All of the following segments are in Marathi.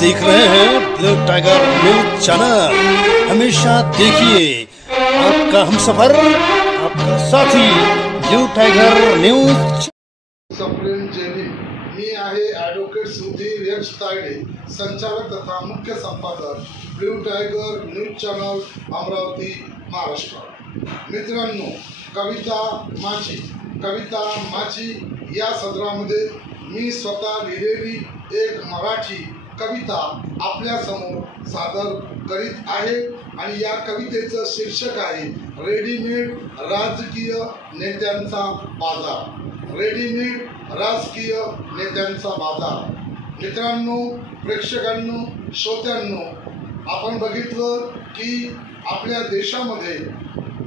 देख रहे हैं ब्लू टाइगर न्यूज चैनल। हमेशा देखिए आपका हमसफर, आपका साथी ब्लू टाइगर न्यूज। सप्रेम जैनी मी आहे ॲडव्होकेट सुधीर यश तायडे, संचालक तथा मुख्य संपादक blue tiger news channel Amravati Maharashtra. मित्रांनो, कविता माझी या सदरामध्ये मी स्वतः लिहिलेली एक मराठी कविता आपल्या समोर सादर करीत आहे आणि या कवितेचं शीर्षक आहे रेडीमेड राजकीय नेत्यांचा बाजार। रेडीमेड राजकीय नेत्यांचा बाजार। मित्रांनो, प्रेक्षकांनो, श्रोत्यांनो, आपण बघितलं की आपल्या देशामध्ये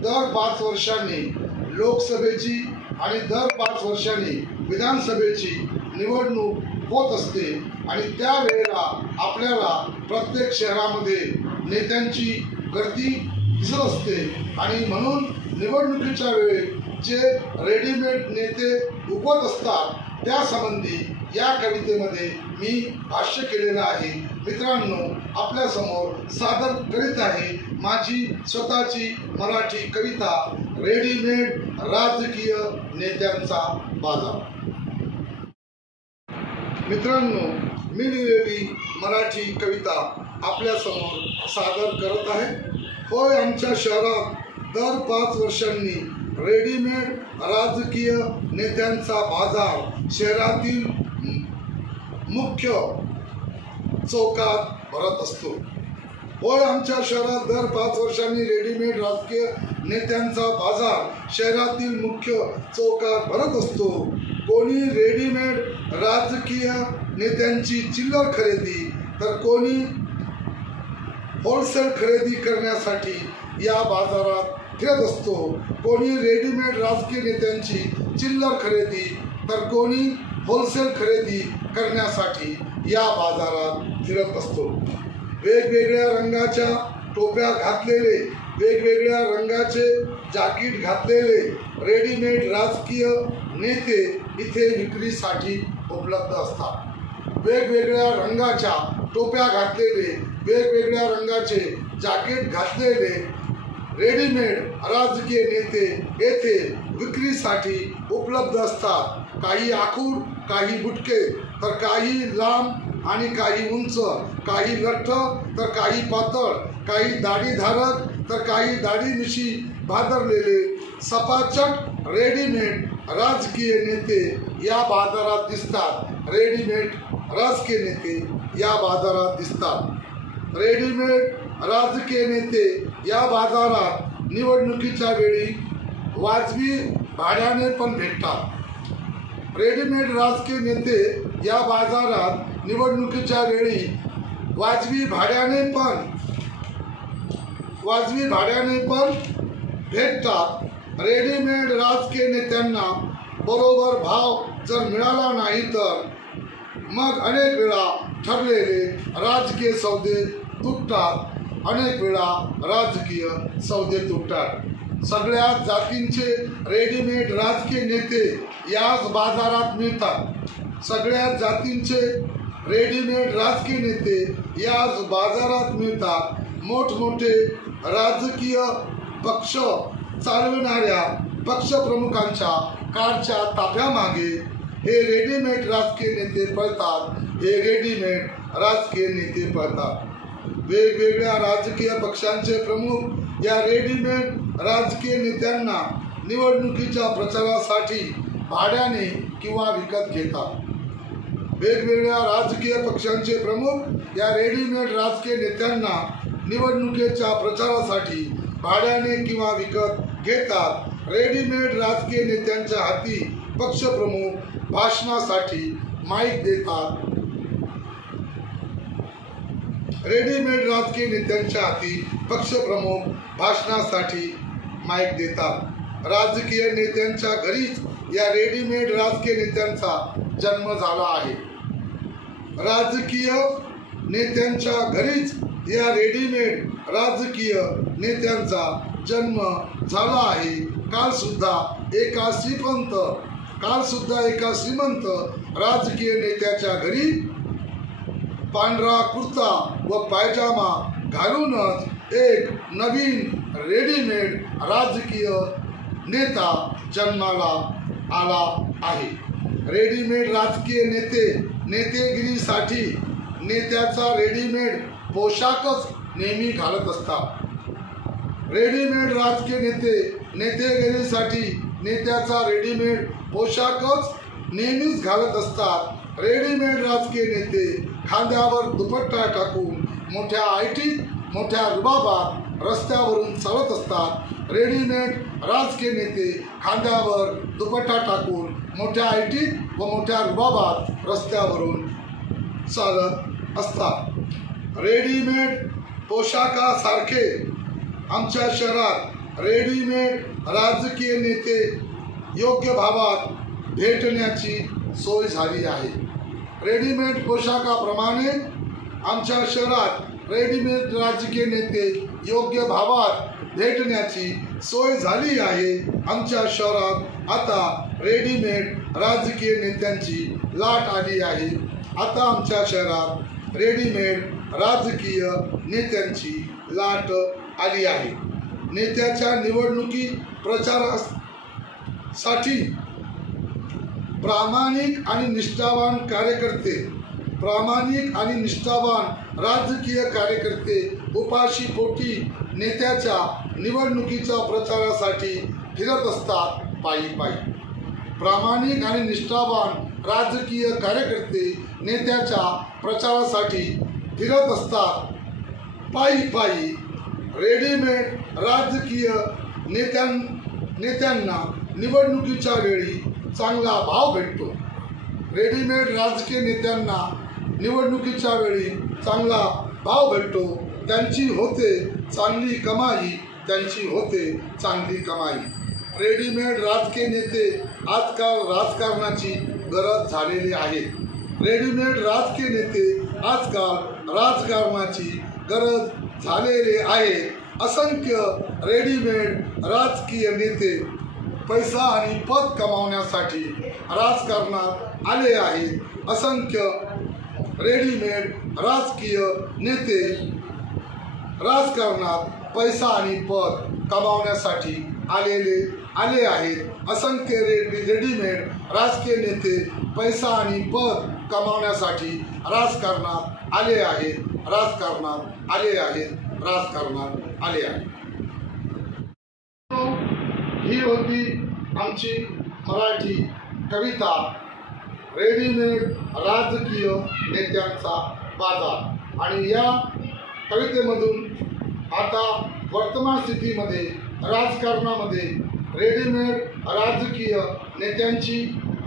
दर 5 वर्षांनी लोकसभेची आणि दर 5 वर्षांनी विधानसभेची निवडणूक होत असते आणि त्यावेळेला आपल्याला प्रत्येक शहरामध्ये नेत्यांची गर्दी दिसत असते आणि म्हणून निवडणुकीच्या वेळी जे रेडीमेड नेते उभत असतात त्यासंबंधी या कवितेमध्ये मी भाष्य केलेलं आहे। मित्रांनो, आपल्या समोर सादर करीत आहे माझी स्वतःची मराठी कविता रेडीमेड राजकीय नेत्यांचा बाजार। मित्रांनो, मी लिहिलेली मराठी कविता आपल्या समोर सादर करत आहे। होय, आमच्या शहरात दर 5 वर्षांनी रेडीमेड राजकीय नेत्यांचा बाजार शहरातील मुख्य चौकात भरत असतो। होय, आमच्या शहरात दर 5 वर्षांनी रेडीमेड राजकीय नेत्यांचा बाजार शहरातील मुख्य चौकात भरत असतो। कोणी रेडीमेड राजकीय नेत्यांची चिल्लर खरेदी तर कोणी होलसेल खरेदी करण्यासाठी या बाजारात फिरत असतो। कोणी रेडीमेड राजकीय नेत्यांची चिल्लर खरेदी तर कोणी होलसेल खरेदी करण्यासाठी या बाजारात फिरत असतो। वेगवेगळ्या रंगाच्या टोप्या घातलेले, वेगवेगळ्या रंगाचे जाकीट घातलेले रेडीमेड राजकीय नेते इथे विक्रीसाठी उपलब्ध असतात। वेगवेगळ्या रंगाच्या टोप्या घातलेले, वेगवेगळ्या रंगाचे जाकीट घातलेले रेडीमेड राजकीय नेते येथे विक्रीसाठी उपलब्ध असतात। काही आखूड, काही बुटके तर काही लांब आणि काही उंच, काही लठ्ठ तर काही पातळ, काही दाढीधारक तर काही दाढी मिशी भादरलेले सपाचट रेडीमेड राजकीय नेते या बाजारात दिसतात। रेडीमेड राजकीय नेते या बाजारात दिसतात। रेडीमेड राजकीय नेते या बाजारात निवडणुकीच्या वेळी वाजवी भाड्याने पण भेटतात। रेडीमेड राजकीय नेते या बाजारात निवडणुकीच्या वेळी वाजवी भाड्याने पण भेटतात। रेडीमेड राजकीय नेत्यांना बरोबर भाव जर मिळाला नाही तर मग अनेक वेळा ठरलेले राजकीय सौदे तुटतात। अनेक वेळा राजकीय सौदे तुटतात। सगळ्या जातींचे रेडीमेड राजकीय नेते याच बाजारात मिळतात। सगळ्या जातींचे रेडीमेड राजकीय नेते याच बाजारात मिळतात। मोठमोठे राजकीय पक्ष चालविणाऱ्या पक्षप्रमुखांच्या कारच्या ताफ्यामागे हे रेडीमेड राजकीय नेते पळतात। हे रेडीमेड राजकीय नेते पळतात। वेगवेगळ्या राजकीय पक्षांचे प्रमुख या रेडीमेड राजकीय नेत्यांना निवडणुकीच्या प्रचारासाठी भाड्याने किंवा विकत घेतात। वेगवेगळ्या राजकीय पक्षांचे प्रमुख या रेडीमेड राजकीय नेत्यांना निवडणुकीच्या प्रचारासाठी भाड्याने किंवा विकत घेतात। रेडीमेड राजकीय नेत्यांच्या हाती पक्षप्रमुख भाषणासाठी माईक देतात। रेडीमेड राजकीय नेत्यांच्या हाती पक्षप्रमुख भाषणासाठी माईक देतात। राजकीय नेत्यांच्या घरीच या रेडीमेड राजकीय नेत्यांचा जन्म झाला आहे। राजकीय नेत्यांच्या घरीच या रेडीमेड राजकीय नेत्यांचा जन्म झाला आहे। काल सुद्धा एका श्रीमंत राजकीय नेत्याच्या घरी पांढरा कुर्ता व पायजामा घालूनच एक नवीन रेडीमेड राजकीय नेता जन्माला आला आहे। रेडीमेड राजकीय नेतेगिरीसाठी नेत्याचा रेडीमेड पोशाखच नेहमी घालत असतात। रेडीमेड राजकीय नेतेगिरीसाठी नेत्याचा रेडीमेड पोशाखच नेहमीच घालत असतात। रेडीमेड राजकीय नेते खांद्यावर दुपट्टा टाकून मोठ्या आयटीत मोठ्या रुबाबात रस्त्यावरून चालत असतात। रेडीमेड राजकीय नेते खांद्यावर दुपट्टा टाकून मोठ्या आयटीत व मोठ्या रुबाबात रस्त्यावरून चालत असतात। रेडीमेड पोशाखासारखे आमच्या शहरात रेडीमेड राजकीय नेते योग्य भावात भेटण्याची सोय झाली आहे। रेडीमेड पोशाखाप्रमाणे आमच्या शहरात रेडीमेड राजकीय नेते योग्य भावात भेटण्याची सोय झाली आहे। आमच्या शहरात आता रेडीमेड राजकीय नेत्यांची लाट आली आहे। आता आमच्या शहरात रेडीमेड राजकीय नेत्यांची लाट आली आहे। नेत्याच्या निवडणुकी प्रचारासाठी प्रामाणिक आणि निष्ठावान राजकीय कार्यकर्ते उपाशीपोटी नेत्याच्या निवडणुकीच्या प्रचारासाठी फिरत असतात पायी पायी। प्रामाणिक आणि निष्ठावान राजकीय कार्यकर्ते नेत्याच्या प्रचारासाठी फिरत असतात पायी पायी। रेडीमेड राजकीय नेत्यांना निवडणुकीच्या वेळी चांगला भाव भेटतो। रेडीमेड राजकीय नेत्यांना निवडणुकीच्या वेळी चांगला भाव भेटतो। त्यांची होते चांगली कमाई। रेडीमेड राजकीय नेते आजकाल राजकारणाची गरज झालेली आहे। रेडीमेड राजकीय नेते आजकाल राजकारणाची गरज झालेले आहे। असंख्य रेडीमेड राजकीय नेते पैसा आणि पद कमावण्यासाठी राजकारणात आले आहेत। असंख्य रेडीमेड राजकीय नेते राजकारणात पैसा आणि पद कमावण्यासाठी आले आहेत। असंख्य रेडीमेड राजकीय नेते पैसा आणि पद कमावण्यासाठी राजकारणात आले आहेत। ही होती आमची मराठी कविता रेडीमेड राजकीय नेत्यांचा बाजार। आणि या कवितेमधून आता वर्तमान स्थितीमध्ये राजकारणामध्ये रेडीमेड राजकीय नेत्यांची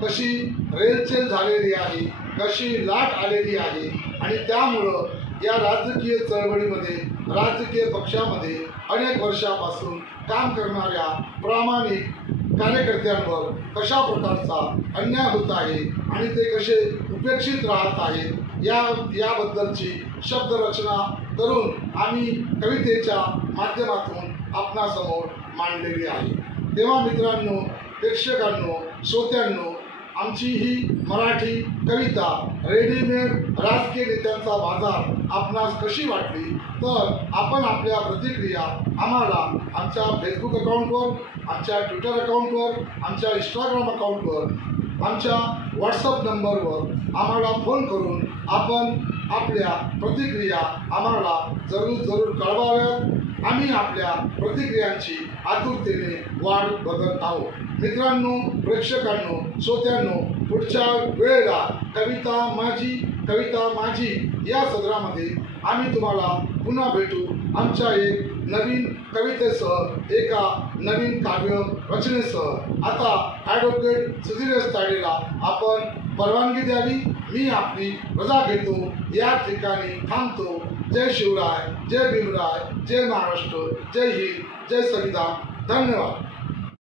कशी रेलचेल झालेली आहे, कशी लाट आलेली आहे आणि त्यामुळं या राजकीय चळवळीमध्ये राजकीय पक्षामध्ये अनेक वर्षापासून काम करणाऱ्या प्रामाणिक कार्यकर्त्यांवर कशा प्रकारचा अन्याय होत आहे आणि ते कसे उपेक्षित राहत आहेत याबद्दलची शब्दरचना करून आम्ही कवितेच्या माध्यमातून आपणासमोर मांडलेली आहे। तेव्हा मित्रांनो, प्रेक्षकांनो, श्रोत्यांनो, आमची ही मराठी कविता रेडीमेड राजकीय नेत्यांचा बाजार आपणास कशी वाटली तर आपण आपल्या प्रतिक्रिया आम्हाला आमच्या फेसबुक अकाउंटवर, आमच्या ट्विटर अकाउंटवर, आमच्या इंस्टाग्राम अकाउंटवर, आमच्या व्हॉट्सअप नंबरवर आम्हाला फोन करून आपण आपल्या प्रतिक्रिया आम्हाला जरूर कळवाव्यात। आम्ही आपल्या प्रतिक्रियांची आतुरतेने वाट बघत आहोत। मित्रांनो, प्रेक्षकांनो, श्रोत्यांनो, पुढच्या वेळेला कविता माझी या सदरामध्ये आम्ही तुम्हाला पुन्हा भेटू आमच्या एक नवीन कवितेसह, एका नवीन काव्य रचनेसह। आता ॲडव्होकेट सुधीर ताडेला आपण परवानगी द्यावी। मी आपली रजा घेतो, या ठिकाणी थांबतो। जय शिवराय, जय भीमराय, जय महाराष्ट्र, जय हिंद, जय संविधान। धन्यवाद।